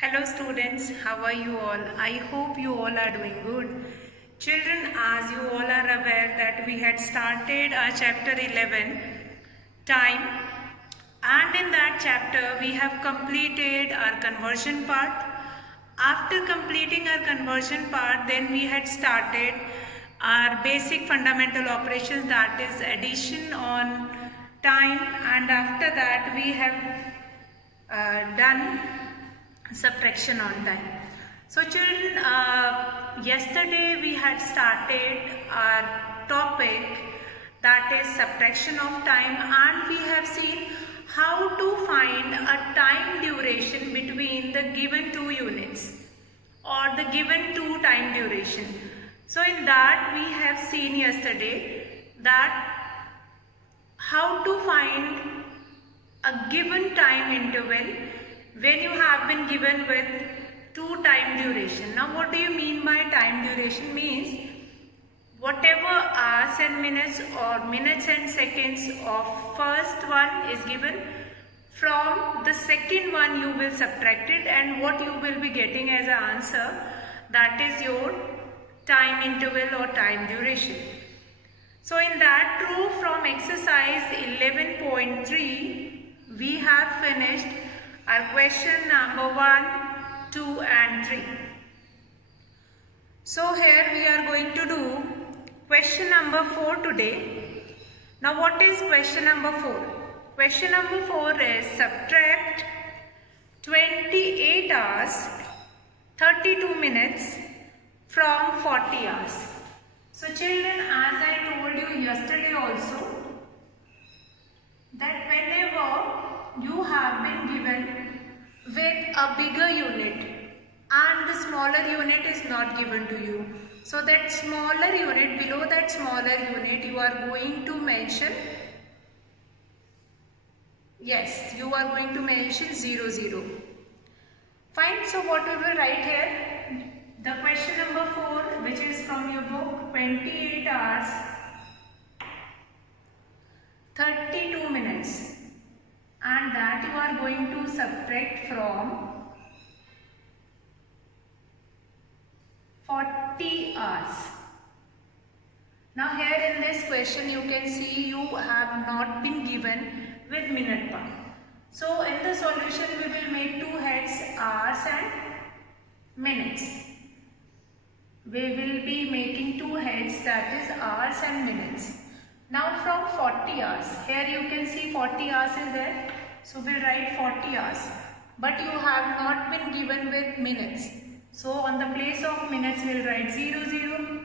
Hello students, how are you all? I hope you all are doing good. Children, as you all are aware that we had started our chapter 11, time, and in that chapter we have completed our conversion part. After completing our conversion part, then we had started our basic fundamental operations, that is addition on time, and after that we have done subtraction on time. So children, yesterday we had started our topic, that is subtraction of time, and we have seen how to find a time duration between the given two units or the given two time duration. So in that we have seen yesterday that how to find a given time interval when you have been given with two time duration. Now what do you mean by time duration? Means whatever hours and minutes or minutes and seconds of first one is given, from the second one you will subtract it, and what you will be getting as an answer, that is your time interval or time duration. So in that row from exercise 11.3 we have finished our question number 1, 2 and 3. So here we are going to do question number 4 today. Now what is question number 4? Question number 4 is subtract 28 hours 32 minutes from 40 hours. So children, as I told you yesterday also, that whenever you have been given with a bigger unit and the smaller unit is not given to you, so that smaller unit, below that smaller unit you are going to mention, yes, you are going to mention 0, 0. Fine, so what we will write here? The question number 4, which is from your book, 28 hours 32 minutes, and that you are going to subtract from 40 hours. Now here in this question you can see you have not been given with minute part. So in the solution we will make two heads, hours and minutes. We will be making two heads, that is hours and minutes. Now from 40 hours, here you can see 40 hours is there, so we'll write 40 hours, but you have not been given with minutes, so on the place of minutes we'll write 0, 0.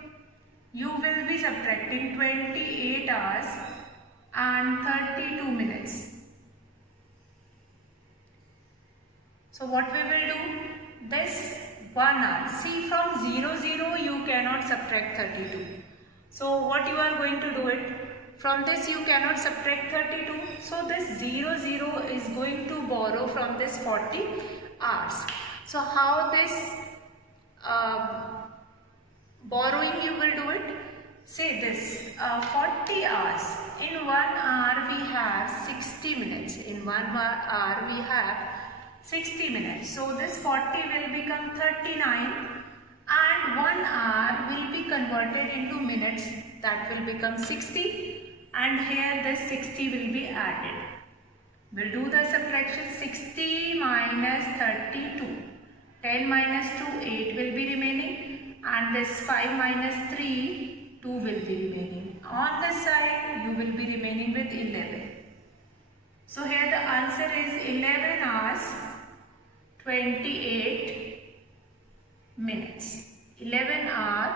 You will be subtracting 28 hours and 32 minutes. So what we will do, this 1 hour, see from 0, 0 you cannot subtract 32. So what you are going to do it, from this you cannot subtract 32. So this 0, 0 is going to borrow from this 40 hours. So how this borrowing you will do it? Say this, 40 hours. In 1 hour we have 60 minutes. In 1 hour we have 60 minutes. So this 40 will become 39. And 1 hour will be converted into minutes, that will become 60, and here this 60 will be added. We'll do the subtraction, 60 minus 32, 10 minus 2, 8 will be remaining, and this 5 minus 3, 2 will be remaining. On the side you will be remaining with 11. So here the answer is 11 hours 28 minutes. 11 hour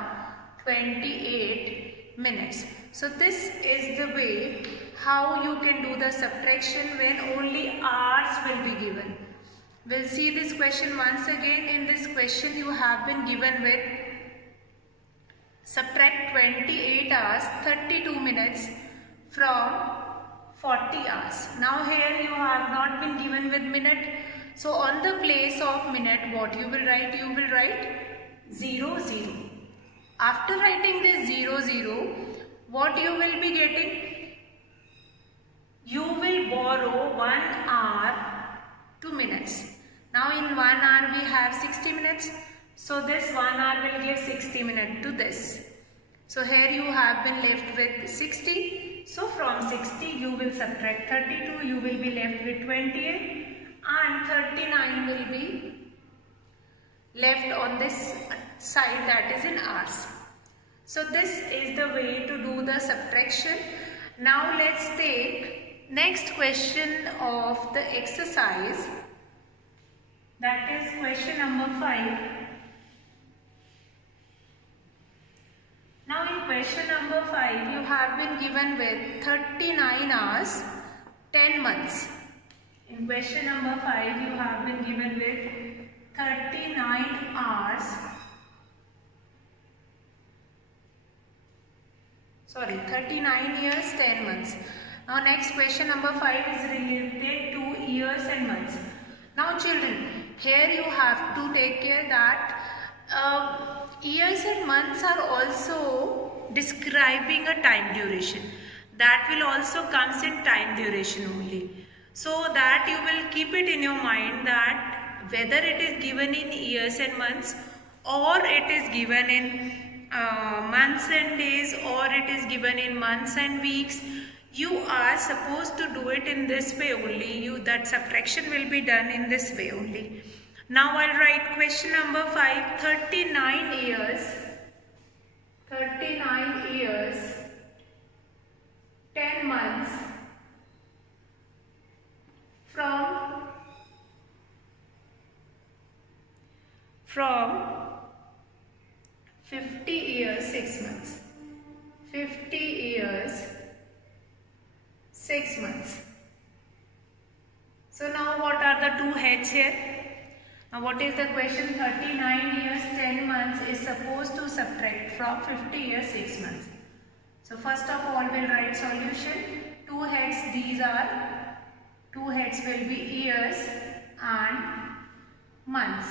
28 minutes. So this is the way how you can do the subtraction when only hours will be given. We'll see this question once again. In this question you have been given with subtract 28 hours 32 minutes from 40 hours. Now here you have not been given with minute. So on the place of minute, what you will write? You will write 0, 0. After writing this 0, 0, what you will be getting? You will borrow 1 hour 2 minutes. Now in 1 1 hour we have 60 minutes. So this 1 hour will give 60 minutes to this. So here you have been left with 60. So from 60 you will subtract 32. You will be left with 28. And 39 will be left on this side, that is in hours. So this is the way to do the subtraction. Now let's take next question of the exercise. That is question number 5. Now in question number 5 you have been given with 39 hours 10 months. In question number 5 you have been given with 39 hours, 39 years 10 months. Now next question number 5 is related to years and months. Now children, here you have to take care that years and months are also describing a time duration. That will also comes in time duration only. So that you will keep it in your mind that whether it is given in years and months, or it is given in months and days, or it is given in months and weeks, you are supposed to do it in this way only. That subtraction will be done in this way only. Now I'll write question number 5. 39 years 10 months from 50 years 6 months. 50 years 6 months. So now what are the two heads here? Now what is the question? 39 years 10 months is supposed to subtract from 50 years 6 months. So first of all we'll write solution. Two heads, these are, two heads will be years and months.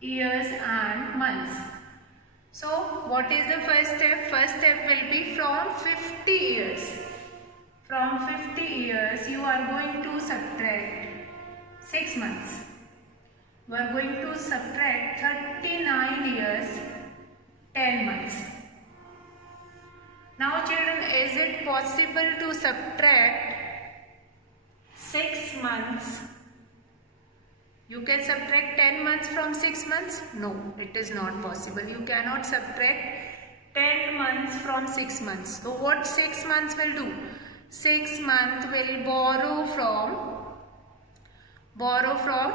Years and months. So what is the first step? First step will be from 50 years. From 50 years you are going to subtract 6 months. We are going to subtract 39 years 10 months. Now children, is it possible to subtract 6 months? You can subtract 10 months from 6 months? No, it is not possible. You cannot subtract 10 months from 6 months. So what 6 months will do? 6 months will borrow from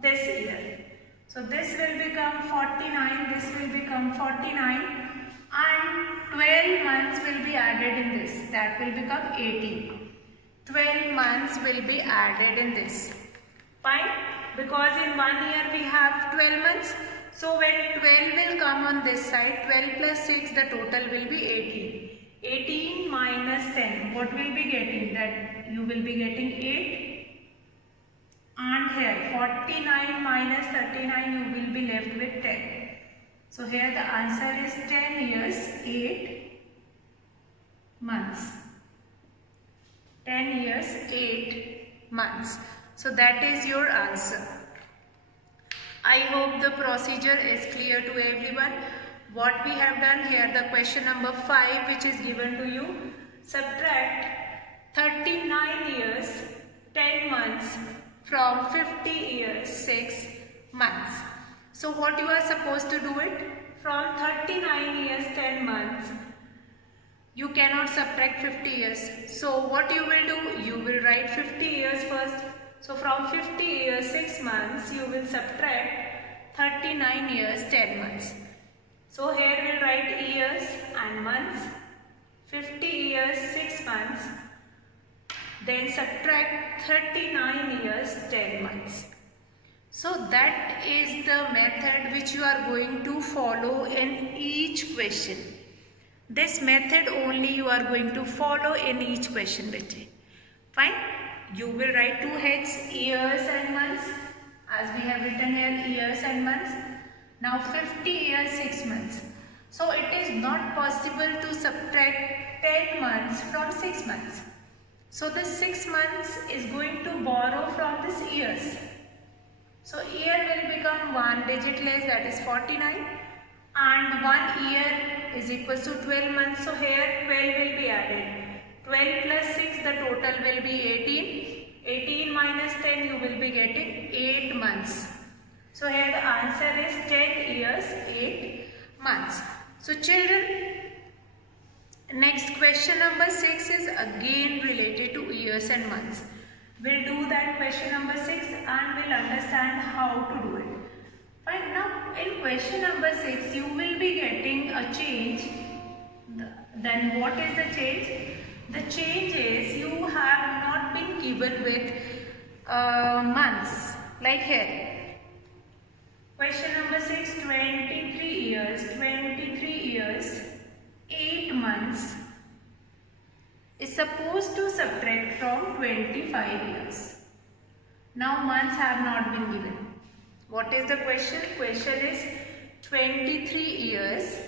this year. So this will become 49, this will become 49, and 12 months will be added in this. That will become 18. 12 months will be added in this. Fine? Because in 1 year we have 12 months. So when 12 will come on this side, 12 plus 6, the total will be 18. 18 minus 10, what will be getting? That you will be getting 8. And here 49 minus 39, you will be left with 10. So here the answer is 10 years 8 months. 10 years 8 months. So that is your answer. I hope the procedure is clear to everyone. What we have done here, the question number 5 which is given to you, subtract 39 years 10 months from 50 years 6 months. So what you are supposed to do it? From 39 years 10 months, you cannot subtract 50 years. So what you will do? You will write 50 years first. So from 50 years 6 months, you will subtract 39 years 10 months. So here we will write years and months. 50 years 6 months. Then subtract 39 years 10 months. So that is the method which you are going to follow in each question. This method only you are going to follow in each question. Fine? You will write two heads, years and months, as we have written here, years and months. Now 50 years 6 months. So it is not possible to subtract 10 months from 6 months. So the 6 months is going to borrow from this years. So year digit less, that is 49, and 1 year is equals to 12 months. So here 12 will be added. 12 plus 6, the total will be 18. 18 minus 10, you will be getting 8 months. So here the answer is 10 years, 8 months. So children, next question number 6 is again related to years and months. We'll do that question number 6 and we'll understand how to do it. Fine. Now in question number 6, you will be getting a change. Then what is the change? The change is you have not been given with months. Like here, question number 6, 23 years, 8 months is supposed to subtract from 25 years. Now months have not been given. What is the question? Question is 23 years,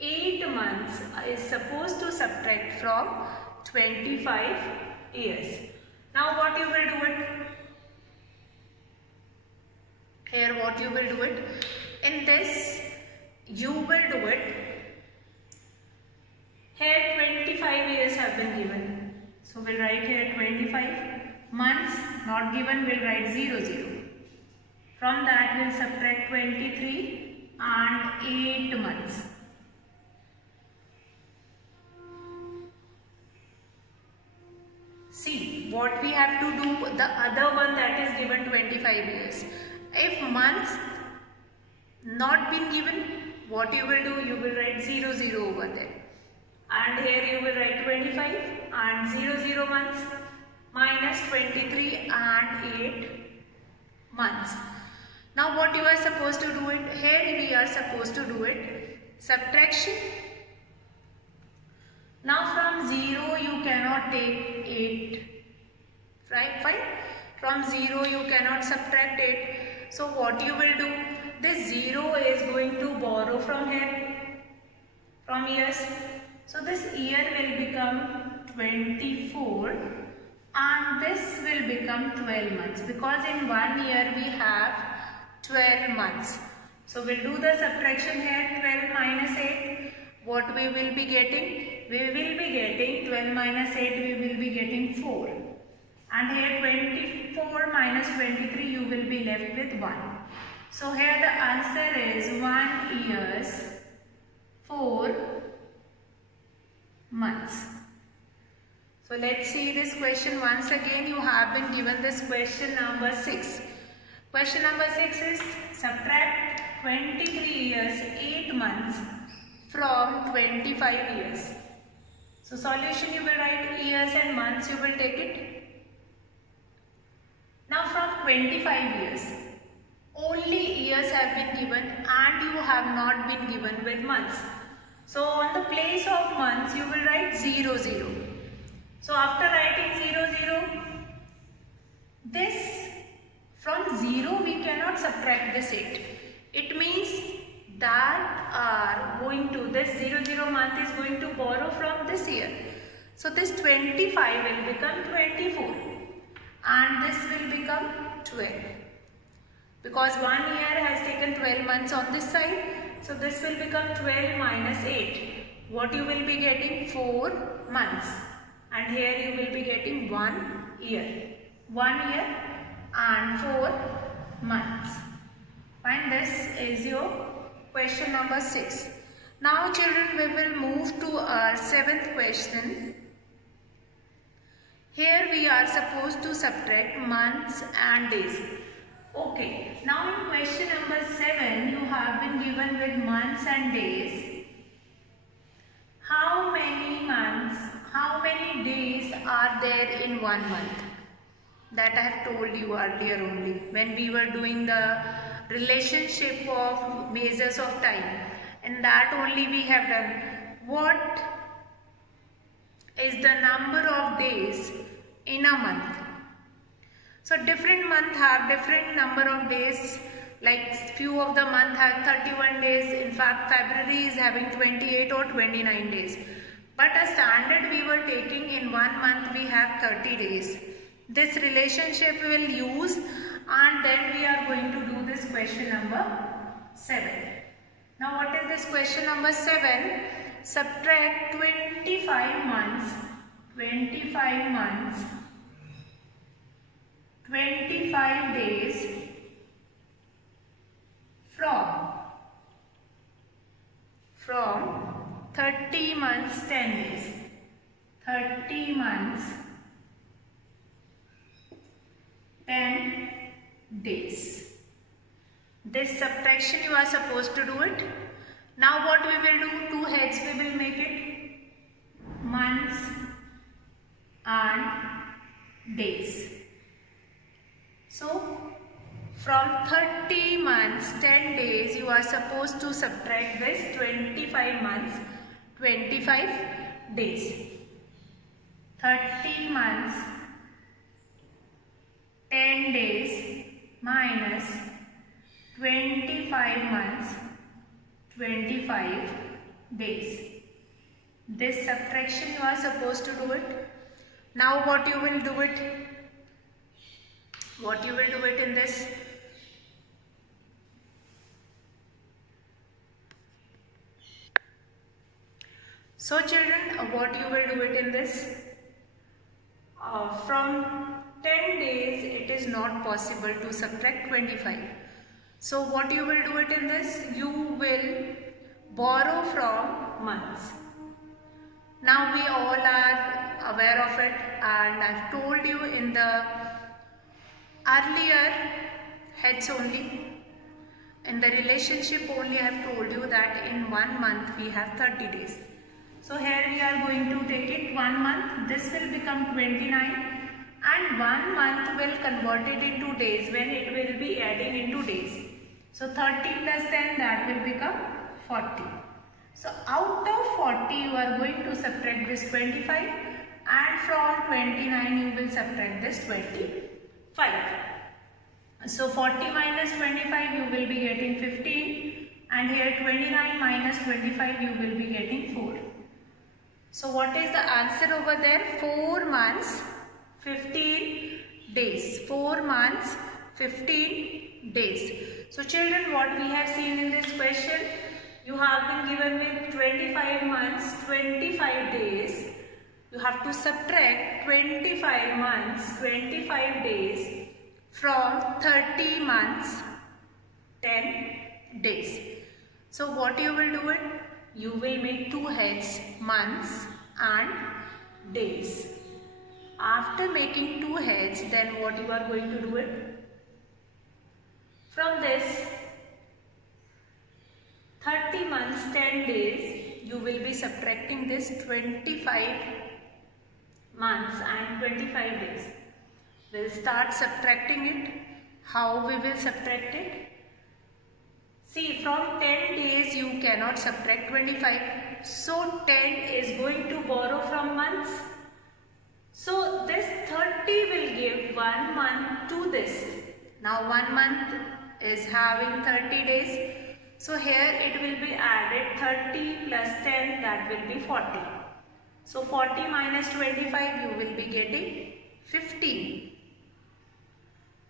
8 months is supposed to subtract from 25 years. Now what you will do it? Here what you will do it? In this you will do it. Here 25 years have been given. So we'll write here 25. Months not given, we'll write 0, 0. From that we'll subtract 23 and 8 months. See what we have to do, the other one that is given 25 years. If months not been given, what you will do? You will write 0, 0 over there. And here you will write 25 and 0, 0 months minus 23 and 8 months. Now what you are supposed to do it? Here we are supposed to do it. Subtraction. Now from 0 you cannot take 8, right? Fine. From 0 you cannot subtract 8. So what you will do? This 0 is going to borrow from here, from years. So this year will become 24 and this will become 12 months because in 1 year we have 12 months. So we'll do the subtraction here. 12 minus 8. What we will be getting? We will be getting 12 minus 8, we will be getting 4. And here 24 minus 23, you will be left with 1. So here the answer is 1 years, 4 months. So let's see this question once again. You have been given this question number 6. Question number 6 is subtract 23 years, 8 months from 25 years. So solution you will write years and months, you will take it. Now from 25 years, only years have been given and you have not been given with months. So on the place of months, you will write 0, 0. So after writing 0, 0, this from 0 we cannot subtract this 8. It means that are going to, this 0, 0 month is going to borrow from this year. So this 25 will become 24 and this will become 12. Because 1 year has taken 12 months on this side. So this will become 12 minus 8. What you will be getting? 4 months. And here you will be getting 1 year. 1 year and 4 months. Fine, this is your question number 6. Now children, we will move to our 7th question. Here we are supposed to subtract months and days. Okay, now in question number 7, you have been given with months and days. How many months, how many days are there in 1 month? That I have told you earlier only when we were doing the relationship of measures of time. And that only we have done. What is the number of days in a month? So different months have different number of days. Like few of the month have 31 days. In fact, February is having 28 or 29 days. But a standard we were taking in 1 month we have 30 days. This relationship we will use and then we are going to do this question. question number 7. Now what is this question number 7? Subtract 25 months, 25 days from 30 months 10 days. 30 months 10 days. This subtraction you are supposed to do it. Now what we will do? Two heads we will make it months and days. So from 30 months 10 days you are supposed to subtract this 25 months 25 days. 30 months 10 days minus 25 months 25 days. This subtraction you are supposed to do it. Now what you will do it? What you will do it in this? So children, what you will do it in this? From 10 days it is not possible to subtract 25. So what you will do it in this? You will borrow from months. Now we all are aware of it, and I've told you in the earlier heads only, in the relationship only I have told you that in 1 month we have 30 days. So here we are going to take it 1 month, this will become 29, and 1 month will convert it into days when it will be adding into days. So 30 plus 10, that will become 40. So out of 40 you are going to subtract this 25, and from 29 you will subtract this 25. So 40 minus 25 you will be getting 15, and here 29 minus 25 you will be getting 4. So what is the answer over there? 4 months 15 days. 4 months 15 days. So children, what we have seen in this question, you have been given with 25 months 25 days. You have to subtract 25 months 25 days from 30 months 10 days. So what you will do it? You will make two heads, months and days. After making two heads, then what you are going to do it? From this 30 months 10 days, you will be subtracting this 25 months and 25 days. We'll start subtracting it. How we will subtract it? See, from 10 days you cannot subtract 25. So 10 is going to borrow from months. So this 30 will give 1 month to this. Now 1 month is having 30 days. So here it will be added 30 plus 10, that will be 40. So 40 minus 25 you will be getting 15.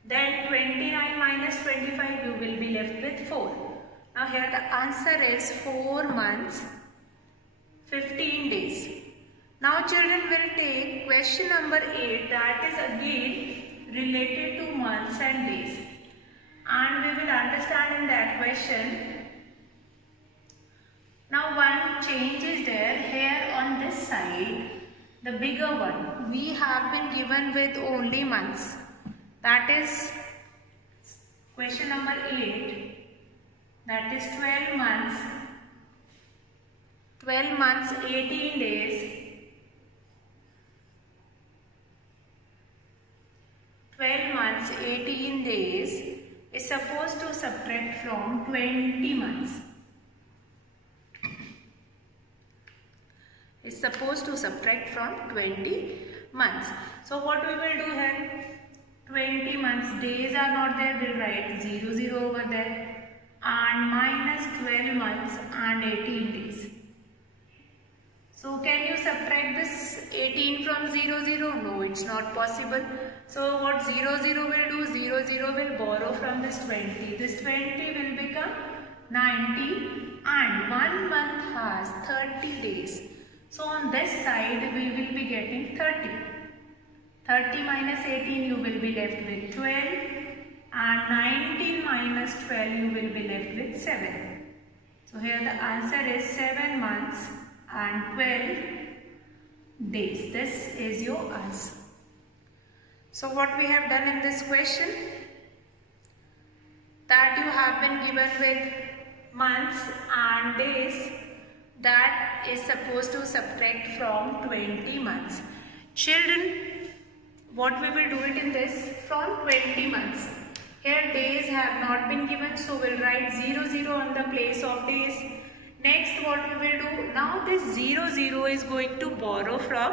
Then 29 minus 25 you will be left with 4. Now here the answer is 4 months 15 days. Now children will take question number 8, that is again related to months and days. And we will understand in that question. Now one change is there. Here on this side, the bigger one, we have been given with only months. That is question number 8. That is 12 months. 12 months 18 days. 12 months 18 days is supposed to subtract from 20 months. Is supposed to subtract from 20 months. So what we will do here? 20 months, days are not there, we'll write 0, 0 over there, and minus 12 months and 18 days. So can you subtract this 18 from 0, 0? No, it's not possible. So what 0, 0 will do? 0, 0 will borrow from this 20. This 20 will become 90 and 1 month has 30 days. So on this side we will be getting 30. 30 minus 18 you will be left with 12 and 19 minus 12 you will be left with 7. So here the answer is 7 months and 12 days. This is your answer. So what we have done in this question, that you have been given with months and days that is supposed to subtract from 20 months. Children, what we will do it in this from 20 months. Here days have not been given, so we'll write 0, 0 on the place of days. Next what we will do, now this 0, 0 is going to borrow from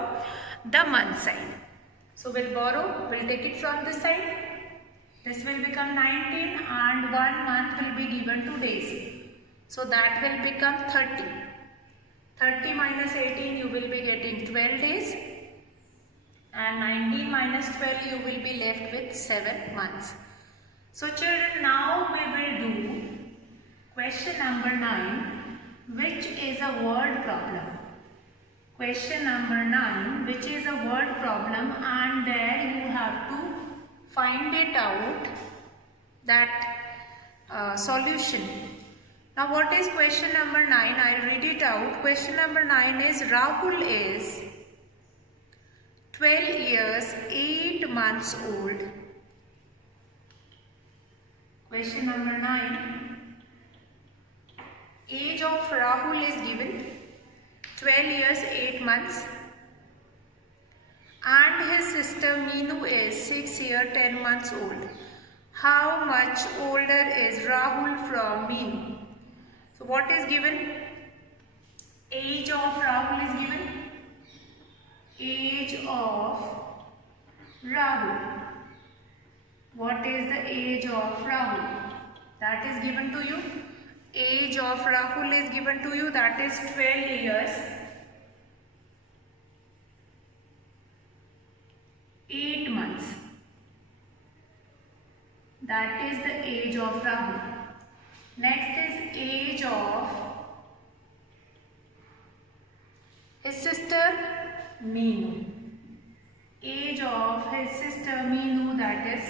the month side. So we'll borrow, we'll take it from this side. This will become 19 and 1 month will be given to days. So that will become 30. 30 minus 18 you will be getting 12 days. And 19 minus 12 you will be left with 7 months. So children, now we will do question number 9, which is a word problem. Question number 9, which is a word problem, and there you have to find it out, that solution. Now what is question number 9? I'll read it out. Question number 9 is Rahul is 12 years 8 months old. Question number 9. Age of Rahul is given 12 years 8 months and his sister Meenu is 6 years 10 months old. How much older is Rahul from Meenu? So what is given? Age of Rahul is given. Age of Rahul. What is the age of Rahul? That is given to you. Age of Rahul is given to you, that is 12 years 8 months. That is the age of Rahul. Next is age of his sister Meenu. Age of his sister Meenu, that is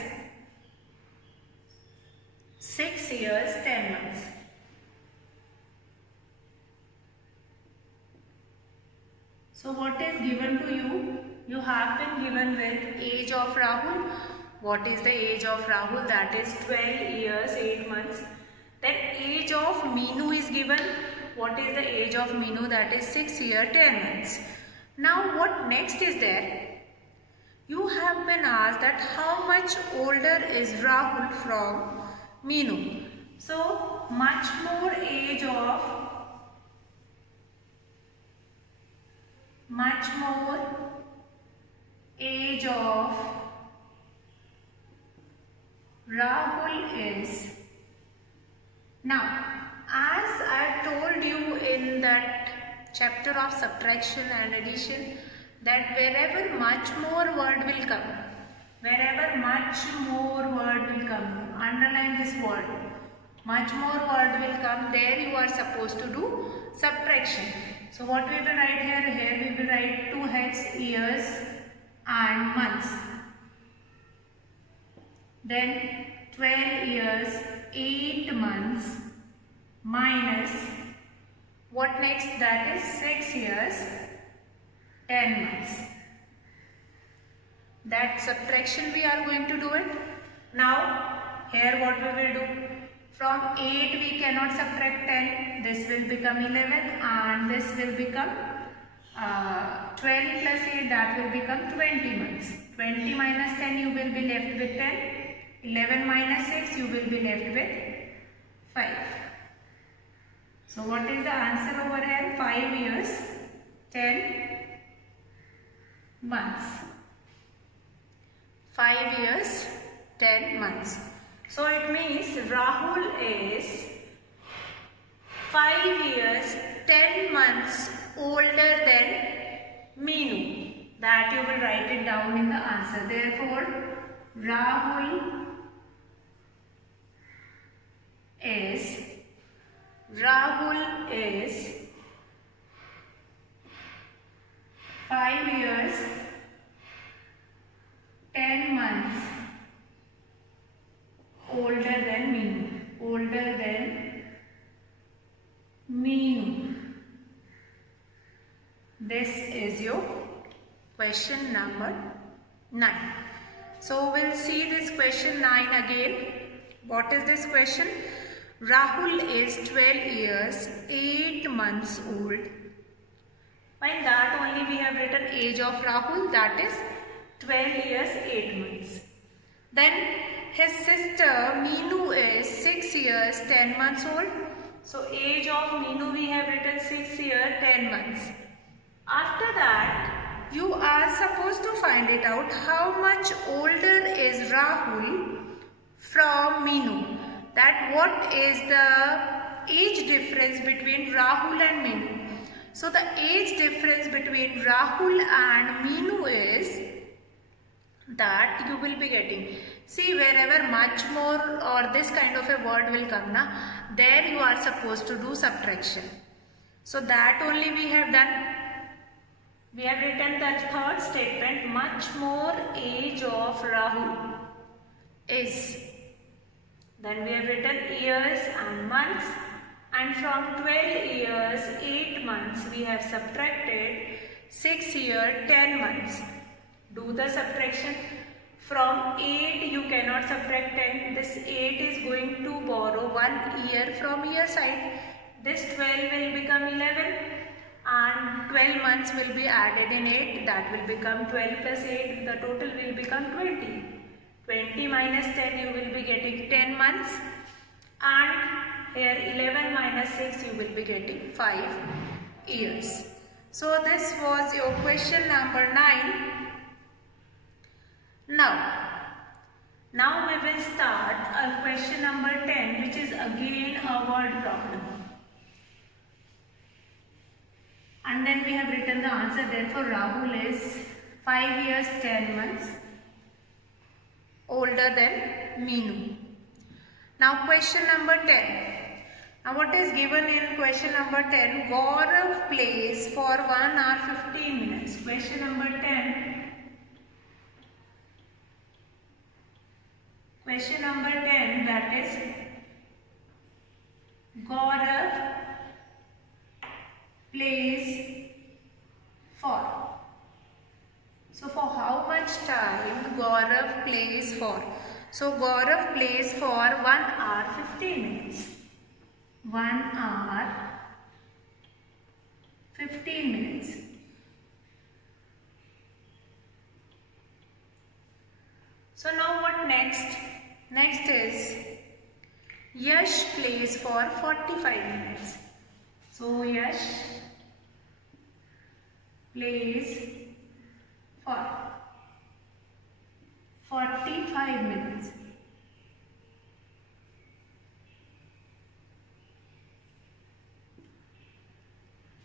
6 years 10 months. So what is given to you? You have been given with age of Rahul. What is the age of Rahul? That is 12 years 8 months. Then age of Meenu is given. What is the age of Meenu? That is 6 years 10 months. Now what next is there? You have been asked that how much older is Rahul from Meenu. So much more age of Rahul is. Now, as I told you in that chapter of subtraction and addition, that wherever much more word will come, underline this word, much more word will come, there you are supposed to do subtraction. So what we will write here? Here we will write 2 heads, years and months. Then 12 years 8 months minus what next? That is 6 years 10 months. That subtraction we are going to do it. Now here what we will do? From 8 we cannot subtract 10. This will become 11 and this will become 12 plus 8, that will become 20 months. 20 minus 10 you will be left with 10. 11 minus 6 you will be left with 5. So what is the answer over here? 5 years 10 months. 5 years 10 months. So it means Rahul is 5 years 10 months older than Meenu. That you will write it down in the answer. Therefore Rahul is 5 years 10 months older than Meenu. This is your question number 9. So we'll see this question 9 again. What is this question? Rahul is 12 years 8 months old. By that only we have written age of Rahul, that is 12 years 8 months. Then his sister Meenu is 6 years 10 months old. So age of Meenu we have written 6 years 10 months. After that you are supposed to find it out how much older is Rahul from Meenu. That what is the age difference between Rahul and Meenu. So the age difference between Rahul and Meenu is that you will be getting. See, wherever much more or this kind of a word will come, there you are supposed to do subtraction. So that only we have done. We have written the third statement, much more age of Rahul is. Then we have written years and months, and from 12 years 8 months we have subtracted 6 years 10 months. Do the subtraction. From 8 you cannot subtract 10. This 8 is going to borrow 1 year from your side. This 12 will become 11 and 12 months will be added in 8. That will become 12 plus 8. The total will become 20. 20 minus 10 you will be getting 10 months, and here 11 minus 6 you will be getting 5 years. So this was your question number 9. Now we will start our question number 10, which is again a word problem. And then we have written the answer. Therefore Rahul is 5 years 10 months older than Meenu. Now question number 10. Now what is given in question number 10? Gaurav plays for 1 hour 15 minutes. Question number 10. Question number 10, that is Gaurav plays for. So for how much time Gaurav plays for? So Gaurav plays for 1 hour 15 minutes. 1 hour 15 minutes. So now what next? Next is Yash plays for 45 minutes. So Yash plays for 45 minutes.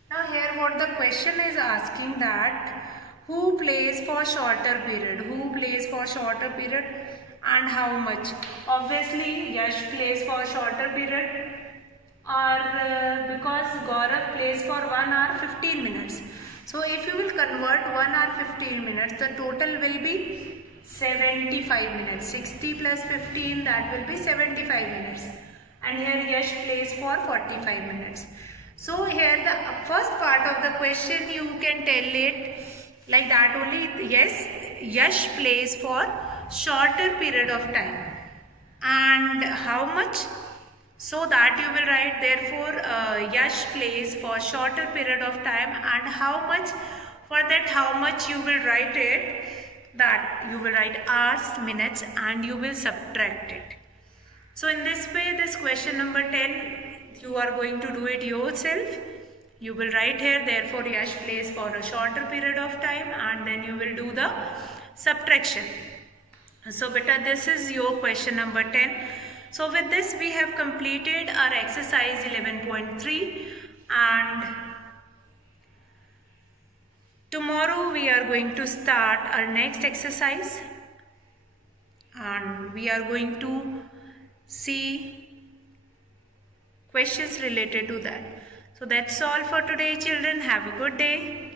Now here what the question is asking, that who plays for shorter period? Who plays for shorter period and how much? Obviously Yash plays for shorter period, or because Gaurav plays for 1 hour 15 minutes. So if you will convert 1 hour 15 minutes, the total will be 75 minutes. 60 plus 15, that will be 75 minutes. And here Yash plays for 45 minutes. So here the first part of the question you can tell it like that only. Yes, Yash plays for shorter period of time. And how much? So that you will write, therefore Yash plays for shorter period of time, and how much? For that how much you will write it, that you will write hours, minutes, and you will subtract it. So in this way this question number 10 you are going to do it yourself. You will write here, therefore Yash plays for a shorter period of time, and then you will do the subtraction. So beta, this is your question number 10. So with this we have completed our exercise 11.3, and tomorrow we are going to start our next exercise. and we are going to see questions related to that. So that's all for today, children. Have a good day.